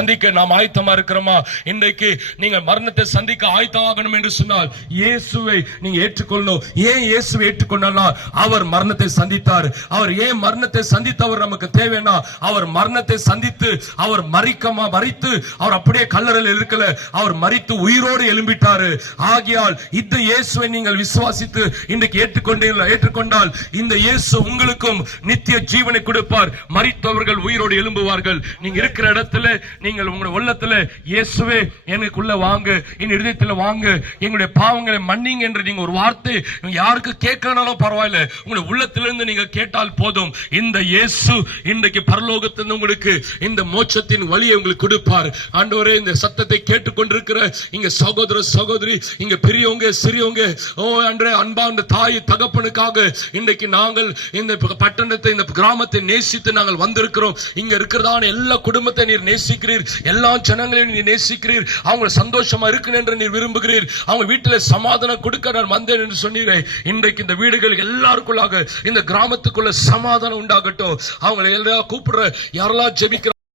சந்திக்க நாம் ஆயத்தமா இருக்கிறோமா? இன்றைக்கு நீங்கள் மரணத்தை சந்திக்க ஆயத்தமாகணும் என்று சொன்னால் இயேசுவை நீங்க ஏற்றுக்கொள்ளணும். ஏன் இயேசுவை ஏற்றுக்கொண்டா? அவர் மரணத்தை சந்தித்தார். அவர் ஏன் மரணத்தை சந்தித்தவர் நமக்கு தேவைன்னா, அவர் மரணத்தை சந்தித்து அவர் மறித்து அவர் அப்படியே கல்லறையில் இருக்கல, அவர் மரித்து உயிரோடு எழும்பிட்டாரு. ஆகையால் இந்த இயேசுவை நீங்கள் விசுவாசித்து இன்றைக்கு ஏற்றுக்கொண்டால் இந்த இயேசு உங்களுக்கும் நித்திய ஜீவனை கொடுப்பார். மரித்தவர்கள் உயிரோடு எழும்புவார்கள். நீங்க இருக்கிற இடத்துல, நீங்கள் உங்களுடைய உள்ளத்துல இயேசுவே எனக்குள்ள வாங்க, என் இதயத்துல வாங்க, எங்களுடைய பாவங்களை மன்னிங்க என்று நீங்க ஒரு வார்த்தை யாருக்கு கேட்கறனாலும் பரவாயில்ல, உங்களுடைய உள்ளத்திலிருந்து நீங்க கேட்டால் போதும். இந்த இயேசு இன்றைக்கு பரலோகத்திலிருந்து உங்களுக்கு இந்த மோட்சத்தின் வழியை உங்களுக்கு கொடுப்பார். ஆண்டவரே, இந்த சத்தத்தை கேட்டுக்கொண்டிருக்கிற இங்க சகோதர சகோதரி, இங்க பெரியவங்க சிறியவங்க, ஓ அன்றே அன்பான தாய் தகப்பனுக்காக இன்றைக்கு நாங்கள் இந்த பட்டணத்தை இந்த கிராமத்தை நேசித்து நாங்கள் வந்திருக்கிறோம். இங்க இருக்கிறதான எல்லா குடும்பத்தை நீர் நேசிக்கிறீர், எல்லா ஜனங்களையும் நீர் நேசிக்கிறீர். அவங்க சந்தோஷமா இருக்கணும் என்று நீர் விரும்புகிறீர். அவங்க வீட்டில் சமாதானம் கொடுக்க நான் வந்தேன் என்று சொன்னீரே. இன்றைக்கு இந்த வீடுகள் எல்லாருக்குள்ளாக இந்த கிராமத்துக்குள்ள சமாதானம் உண்டாகட்டும். அவங்களை எல்லாம் கூப்பிடுற யாரெல்லாம் ஜெபிக்கிற